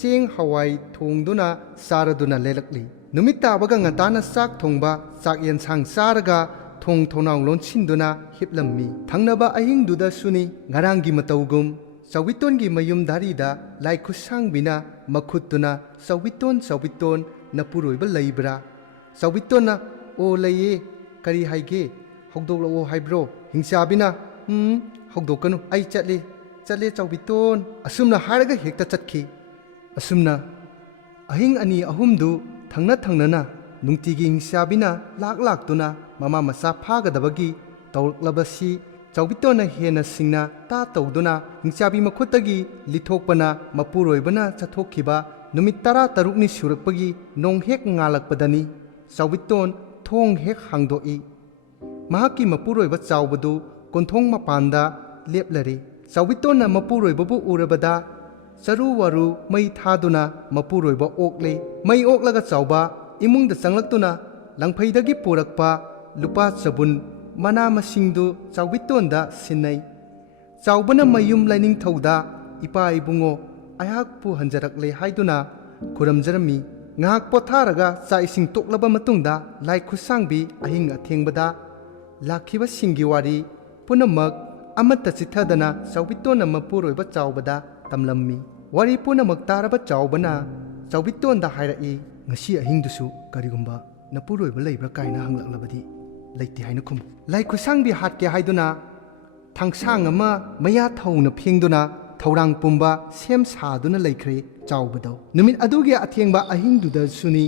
ꯆꯦꯡ ꯍꯋꯥꯏ ꯊꯣꯡꯗꯨꯅ ꯆꯥꯔꯗꯨꯅ ꯂꯦꯜꯂꯛꯂꯤ꯫ ꯅꯨꯃꯤꯠ ꯇꯥꯕꯒ ꯉꯟꯇꯥꯅ ꯆꯥꯛ ꯊꯣꯡꯕ ꯆꯥꯛ ꯌꯦꯟꯁꯥꯡ ꯆꯥꯔꯒ ꯊꯣꯡ ꯊꯣꯡꯅꯥꯎ ꯂꯣꯟꯁꯤꯟꯗꯨꯅ ꯍꯤꯞꯂꯝꯃꯤ꯫ ꯊꯪꯅꯕ ꯑꯍꯤꯡꯗꯨꯗꯁꯨꯅꯤ ꯉꯔꯥꯡꯒꯤ ꯃꯇꯧꯒꯨꯝ ꯆꯥꯎꯕꯤꯇꯣꯟꯒꯤ ꯃꯌꯨꯝꯗꯥꯔꯤꯗ ꯂꯥꯏ ꯈꯨꯠꯁꯥꯡꯕꯤꯅ ꯃꯈꯨꯠꯇꯨꯅ ꯆꯥꯎꯕꯤꯇꯣꯟ ꯆꯥꯎꯕꯤꯇꯣꯟ ꯅꯄꯨꯔꯣꯏꯕ ꯂꯩꯕ꯭ꯔꯥ? ꯆꯥꯎꯕꯤꯇꯣꯟꯅ ꯑꯣ ꯂꯩꯌꯦ, ꯀꯔꯤ ꯍꯥꯏꯒꯦ, ꯍꯧꯗꯣꯛꯂꯛꯑꯣ ꯍꯥꯏꯕ꯭ꯔో? ꯍꯤꯡꯆꯥꯕꯤꯅ ꯍꯧꯗꯣꯛꯀꯅꯨ, ꯑꯩ ꯆꯠꯂꯦ ꯆꯥꯎꯕꯤꯇꯣꯟ, ꯑꯁꯨꯝꯅ ꯍꯥꯏꯔꯒ ꯍꯦꯛꯇ ꯆꯠꯈꯤ꯫ ꯑꯁꯨꯝꯅ ꯑꯍꯤꯡ ꯑꯅꯤ ꯑꯍꯨꯝꯗꯨ ꯊꯪꯅ ꯊꯪꯅꯅ ꯅꯨꯡꯇꯤꯒꯤ ꯍꯤꯡꯆꯥꯕꯤꯅ ꯂꯥꯛꯇꯨꯅ ꯃꯃꯥ ꯃꯆꯥ ꯐꯥꯒꯗꯕꯒꯤ ꯇꯧꯔꯛꯂꯕꯁꯤ ꯆꯥꯎꯕꯤꯇꯣꯟꯅ ꯍꯦꯟꯅ ꯁꯤꯡꯅ ꯇꯧꯗꯨꯅ ꯍꯤꯡꯆꯥꯕꯤ ꯃꯈꯨꯠꯇꯒꯤ ꯂꯤꯊꯣꯛꯄꯅ ꯃꯄꯨꯔꯣꯏꯕꯅ ꯆꯠꯊꯣꯛꯈꯤꯕ ꯅꯨꯃꯤꯠ 13ꯅꯤ ꯁꯨꯔꯛꯄꯒꯤ ꯅꯣꯡ ꯍꯦꯛ ꯉꯥꯜꯂꯛꯄꯗꯅꯤ ꯆꯥꯎꯕꯤꯇꯣꯟ ꯊꯣꯡ ꯍꯦꯛ ꯍꯥꯡꯗꯣꯛꯏ꯫ ꯃꯍꯥꯛꯀꯤ ꯃꯄꯨꯔꯣꯏꯕ ꯆꯥꯎꯕꯗꯨ ꯀꯣꯟꯊꯣꯡ ꯃꯄꯥꯟꯗ ꯂꯦꯞꯂꯔꯦ꯫ ꯆꯥꯎꯕꯤꯇꯣꯟꯅ ꯃꯄꯨꯔꯣꯏꯕꯕꯨ ꯎꯔꯕꯗ ꯆꯔꯨ ꯋꯥꯔꯨ ꯃꯩ ꯊꯥꯗꯨꯅ ꯃꯄꯨꯔꯣꯏꯕ ꯑꯣꯛꯂꯦ꯫ ꯃꯩ ꯑꯣꯛꯂꯒ ꯆꯥꯎꯕ ꯏꯃꯨꯡꯗ ꯆꯪꯂꯛꯇꯨꯅ ꯂꯪꯐꯩꯗꯒꯤ ꯄꯨꯔꯛꯄ ꯂꯨꯄꯥ ꯆꯕꯨꯟ ꯃꯅꯥ ꯃꯁꯤꯡꯗꯨ ꯆꯥꯎꯕꯤꯇꯣꯟꯗ ꯁꯤꯟꯅꯩ꯫ ꯆꯥꯎꯕꯅ ꯃꯌꯨꯝ ꯂꯥꯏꯅꯤꯡꯊꯧꯗ ꯏꯄꯥ ꯏꯕꯨꯡꯉꯣ ꯑꯩꯍꯥꯛꯄꯨ ꯍꯟꯖꯔꯛꯂꯦ ꯍꯥꯏꯗꯨꯅ ꯈꯨꯔꯝꯖꯔꯝꯃꯤ꯫ ꯉꯥꯏꯍꯥꯛ ꯄꯣꯊꯥꯔꯒ ꯆꯥꯛ ꯏꯁꯤꯡ ꯇꯣꯛꯂꯕ ꯃꯇꯨꯡꯗ ꯂꯥꯏ ꯈꯨꯠꯁꯥꯡꯕꯤ ꯑꯍꯤꯡ ꯑꯊꯦꯡꯕꯗ ꯂꯥꯛꯈꯤꯕꯁꯤꯡꯒꯤ ꯋꯥꯔꯤ ꯄꯨꯝꯅꯃꯛ ꯑꯃꯠꯇ ꯆꯤꯠꯊꯗꯅ ꯆꯥꯎꯕꯤꯇꯣꯟꯅ ꯃꯄꯨꯔꯣꯏꯕ ꯆꯥꯎꯕꯗ ꯇꯝꯂꯝꯃꯤ꯫ ꯋꯥꯔꯤ ꯄꯨꯝꯅꯃꯛ ꯇꯥꯔꯕ ꯆꯥꯎꯕꯅ ꯆꯥꯎꯕꯤꯇꯣꯟꯗ ꯍꯥꯏꯔꯛꯏ, ꯉꯁꯤ ꯑꯍꯤꯡꯗꯨꯁꯨ ꯀꯔꯤꯒꯨꯝꯕ ꯅꯄꯨꯔꯣꯏꯕ ꯂꯩꯕ꯭ꯔꯥ ꯀꯥꯏꯅ ꯍꯪꯂꯛꯂꯕꯗꯤ ꯂꯩꯇꯦ ꯍꯥꯏꯅ ꯈꯨꯝꯃꯨ꯫ ꯂꯥꯏ ꯈꯨꯠꯁꯥꯡꯕꯤ ꯍꯥꯠꯀꯦ ꯍꯥꯏꯗꯨꯅ ꯊꯥꯡꯁꯥꯡ ꯑꯃ ꯃꯌꯥ ꯊꯧꯅ ꯐꯦꯡꯗꯨꯅ ꯊꯧꯔꯥꯡ ꯄꯨꯝꯕ ꯁꯦꯝ ꯁꯥꯗꯨꯅ ꯂꯩꯈ꯭ꯔꯦ ꯆꯥꯎꯕꯗꯣ꯫ ꯅꯨꯃꯤꯠ ꯑꯗꯨꯒꯤ ꯑꯊꯦꯡꯕ ꯑꯍꯤꯡꯗꯨꯗꯁꯨꯅꯤ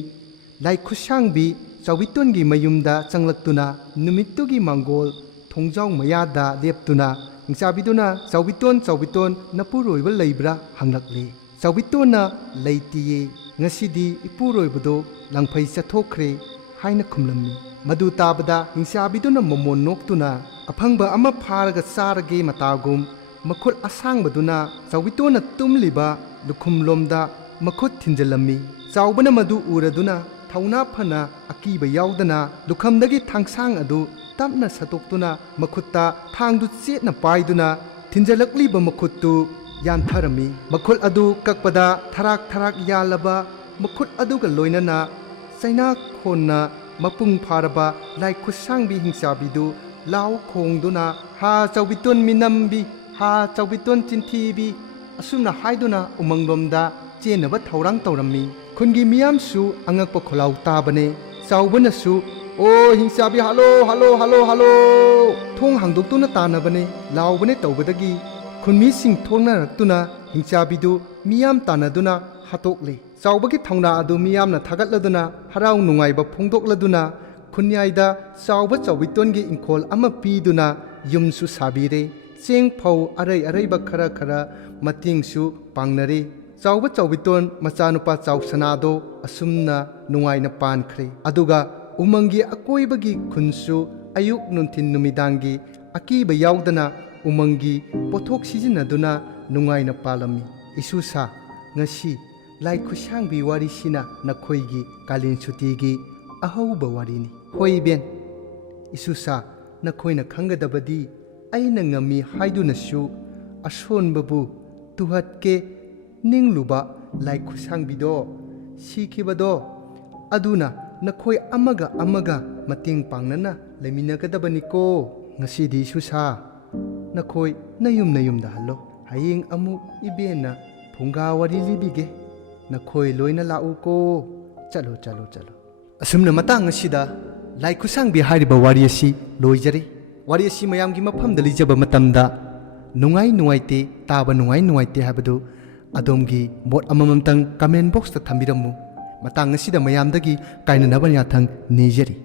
ꯂꯥꯏ ꯈꯨꯠꯁꯥꯡꯕꯤ ꯆꯥꯎꯕꯤꯇꯣꯟꯒꯤ ꯃꯌꯨꯝꯗ ꯆꯪꯂꯛꯇꯨꯅ ꯅꯨꯃꯤꯠꯇꯨꯒꯤ ꯃꯥꯡꯒꯣꯜ ꯊꯣꯡꯖꯥꯎ ꯃꯌꯥꯗ ꯂꯦꯞꯇꯨꯅ ꯍꯤꯡꯆꯥꯕꯤꯗꯨꯅ ꯆꯥꯎꯕꯤꯇꯣꯟ ꯅꯄꯨꯔꯣꯏꯕ ꯂꯩꯕ꯭ꯔꯥ ꯍꯪꯂꯛꯂꯦ꯫ ꯆꯥꯎꯕꯤꯇꯣꯟꯅ ꯂꯩꯇꯤꯌꯦ, ꯉꯁꯤꯗꯤ ꯏꯄꯨꯔꯣꯏꯕꯗꯣ ꯂꯪꯐꯩ ꯆꯠꯊꯣꯛꯈ꯭ꯔꯦ ꯍꯥꯏꯅ ꯈꯨꯝꯂꯝꯃꯤ꯫ ꯃꯗꯨ ꯇꯥꯕꯗ ꯍꯤꯡꯆꯥꯕꯤꯗꯨꯅ ꯃꯃꯣꯟ ꯅꯣꯛꯇꯨꯅ ꯑꯐꯪꯕ ꯑꯃ ꯐꯥꯔꯒ ꯆꯥꯔꯒꯦ ꯃꯇꯥꯒꯨꯝ ꯃꯈꯨꯠ ꯑꯁꯥꯡꯕꯗꯨꯅ ꯆꯥꯎꯕꯤꯇꯣꯟꯅ ꯇꯨꯝꯂꯤꯕ ꯂꯨꯈꯨꯝꯂꯣꯝꯗ ꯃꯈꯨꯠ ꯊꯤꯟꯖꯤꯜꯂꯝꯃꯤ꯫ ꯆꯥꯎꯕꯅ ꯃꯗꯨ ꯎꯔꯗꯨꯅ ꯊꯧꯅꯥ ꯐꯅ ꯑꯀꯤꯕ ꯌꯥꯎꯗꯅ ꯂꯨꯈꯝꯗꯒꯤ ꯊꯥꯡꯁꯥꯡ ꯑꯗꯨ ꯇꯞꯅ ꯁꯠꯇꯣꯛꯇꯨꯅ ꯃꯈꯨꯠꯇ ꯊꯥꯡꯗꯨ ꯆꯦꯠꯅ ꯄꯥꯏꯗꯨꯅ ꯊꯤꯟꯖꯜꯂꯛꯂꯤꯕ ꯃꯈꯨꯠꯇꯨ ꯌꯥꯟꯊꯔꯝꯃꯤ꯫ ꯃꯈꯨꯠ ꯑꯗꯨ ꯀꯛꯄꯗ ꯊꯔꯥꯛ ꯌꯥꯜꯂꯕ ꯃꯈꯨꯠ ꯑꯗꯨꯒ ꯂꯣꯏꯅꯅ ꯆꯩꯅꯥꯈꯣꯟꯅ ꯃꯄꯨꯡ ꯐꯥꯔꯕ ꯂꯥꯏ ꯈꯨꯠꯁꯥꯡꯕꯤ ꯍꯤꯡꯆꯥꯕꯤꯗꯨ ꯂꯥꯎ ꯈꯣꯡꯗꯨꯅ ꯍꯥ ꯆꯥꯎꯕꯤꯇꯣꯟ ꯃꯤꯅꯝꯕꯤ, ꯍꯥ ꯆꯥꯎꯕꯤꯇꯣꯟ ꯆꯤꯟꯊꯤꯕꯤ ꯑꯁꯨꯝꯅ ꯍꯥꯏꯗꯨꯅ ꯎꯃꯪꯂꯣꯝꯗ ꯆꯦꯟꯅꯕ ꯊꯧꯔꯥꯡ ꯇꯧꯔꯝꯃꯤ꯫ ꯈꯨꯟꯒꯤ ꯃꯤꯌꯥꯝꯁꯨ ꯑꯉꯛꯄ ꯈꯣꯜꯂꯥꯎ ꯇꯥꯕꯅꯦ꯫ ꯆꯥꯎꯕꯅꯁꯨ ꯑꯣ ꯍꯤꯡꯆꯥꯕꯤ ꯍꯥꯜꯂꯣ ꯊꯣꯡ ꯍꯥꯡꯗꯣꯛꯇꯨꯅ ꯇꯥꯟꯅꯕꯅꯦ ꯂꯥꯎꯕꯅꯦ ꯇꯧꯕꯗꯒꯤ ꯈꯨꯟꯃꯤꯁꯤꯡ ꯊꯣꯛꯅꯔꯛꯇꯨꯅ ꯍꯤꯡꯆꯥꯕꯤꯗꯨ ꯃꯤꯌꯥꯝ ꯇꯥꯟꯅꯗꯨꯅ ꯍꯥꯠꯇꯣꯛꯂꯦ꯫ ꯆꯥꯎꯕꯒꯤ ꯊꯧꯅꯥ ꯑꯗꯨ ꯃꯤꯌꯥꯝꯅ ꯊꯥꯒꯠꯂꯗꯨꯅ ꯍꯔꯥꯎ ꯅꯨꯡꯉꯥꯏꯕ ꯐꯣꯡꯗꯣꯛꯂꯗꯨꯅ ꯈꯨꯟꯌꯥꯏꯗ ꯆꯥꯎꯕ ꯆꯥꯎꯕꯤꯇꯣꯟꯒꯤ ꯏꯪꯈꯣꯜ ꯑꯃ ꯄꯤꯗꯨꯅ ꯌꯨꯝꯁꯨ ꯁꯥꯕꯤꯔꯦ꯫ ꯆꯦꯡ ꯐꯧ ꯑꯔꯩꯕ ꯈꯔ ꯃꯇꯦꯡꯁꯨ ꯄꯥꯡꯅꯔꯦ꯫ ꯆꯥꯎꯕ ꯆꯥꯎꯕꯤꯇꯣꯟ ꯃꯆꯥꯅꯨꯄꯥ ꯆꯥꯎꯁꯅꯥꯗꯣ ꯑꯁꯨꯝꯅ ꯅꯨꯡꯉꯥꯏꯅ ꯄꯥꯟꯈ꯭ꯔꯦ꯫ ꯑꯗꯨꯒ ꯎꯃꯪꯒꯤ ꯑꯀꯣꯏꯕꯒꯤ ꯈꯨꯟꯁꯨ ꯑꯌꯨꯛ ꯅꯨꯡꯊꯤꯟ ꯅꯨꯃꯤꯗꯥꯡꯒꯤ ꯑꯀꯤꯕ ꯌꯥꯎꯗꯅ ꯎꯃꯪꯒꯤ ꯄꯣꯠꯊꯣꯛ ꯁꯤꯖꯤꯟꯅꯗꯨꯅ ꯅꯨꯡꯉꯥꯏꯅ ꯄꯥꯜꯂꯝꯃꯤ꯫ ꯏꯁꯨꯁꯥ, ꯉꯁꯤ ꯂꯥꯏ ꯈꯨꯠꯁꯥꯡꯕꯤ ꯋꯥꯔꯤꯁꯤꯅ ꯅꯈꯣꯏꯒꯤ ꯀꯥꯂꯦꯟ ꯁꯨꯇꯤꯒꯤ ꯑꯍꯧꯕ ꯋꯥꯔꯤꯅꯤ꯫ ꯍꯣꯏ ꯏꯕꯦꯟ, ꯏꯁꯨꯁꯥ, ꯅꯈꯣꯏꯅ ꯈꯪꯒꯗꯕꯗꯤ ꯑꯩꯅ ꯉꯝꯃꯤ ꯍꯥꯏꯗꯨꯅꯁꯨ ꯑꯁꯣꯟꯕꯕꯨ ꯇꯨꯍꯠꯀꯦ ꯅꯤꯡꯂꯨꯕ ꯂꯥꯏ ꯈꯨꯠꯁꯥꯡꯕꯤꯗꯣ ꯁꯤꯈꯤꯕꯗꯣ, ꯑꯗꯨꯅ ꯅꯈꯣꯏ ꯑꯃꯒ ꯃꯇꯦꯡ ꯄꯥꯡꯅꯅ ꯂꯩꯃꯤꯟꯅꯒꯗꯕꯅꯤꯀꯣ꯫ ꯉꯁꯤꯗꯤ ꯏꯁꯨꯁꯥ, ꯅꯈꯣꯏ ꯅꯌꯨꯝꯗ ꯍꯜꯂꯣ꯫ ꯍꯌꯦꯡ ꯑꯃꯨꯛ ꯏꯕꯦꯟꯅ ꯐꯨꯡꯒꯥ ꯋꯥꯔꯤ ꯂꯤꯕꯤꯒꯦ, ꯅꯈꯣꯏ ꯂꯣꯏꯅ ꯂꯥꯛꯎꯀꯣ꯫ ꯆꯠꯂꯣ꯫ ꯑꯁꯨꯝꯅ ꯃꯇꯥꯡ ꯑꯁꯤꯗ ꯂꯥꯏ ꯈꯨꯠꯁꯥꯡꯕꯤ ꯍꯥꯏꯔꯤꯕ ꯋꯥꯔꯤ ꯑꯁꯤ ꯂꯣꯏꯖꯔꯦ꯫ ꯋꯥꯔꯤ ꯑꯁꯤ ꯃꯌꯥꯝꯒꯤ ꯃꯐꯝꯗ ꯂꯤꯖꯕ ꯃꯇꯝꯗ ꯅꯨꯡꯉꯥꯏ ꯅꯨꯡꯉꯥꯏꯇꯦ ꯇꯥꯕ ꯅꯨꯡꯉꯥꯏ ꯅꯨꯡꯉꯥꯏꯇꯦ ꯍꯥꯏꯕꯗꯨ ꯑꯗꯣꯝꯒꯤ ꯃꯣꯠ ꯑꯃꯃꯝꯇꯪ ꯀꯃꯦꯟ ꯕꯣꯛꯁꯇ ꯊꯝꯕꯤꯔꯝꯃꯨ ꯃꯇꯥꯡ ꯑꯁꯤꯗ ꯃꯌꯥꯝꯗꯒꯤ ꯀꯥꯏꯅꯅꯕ ꯌꯥꯊꯪ ꯅꯤꯖꯔꯤ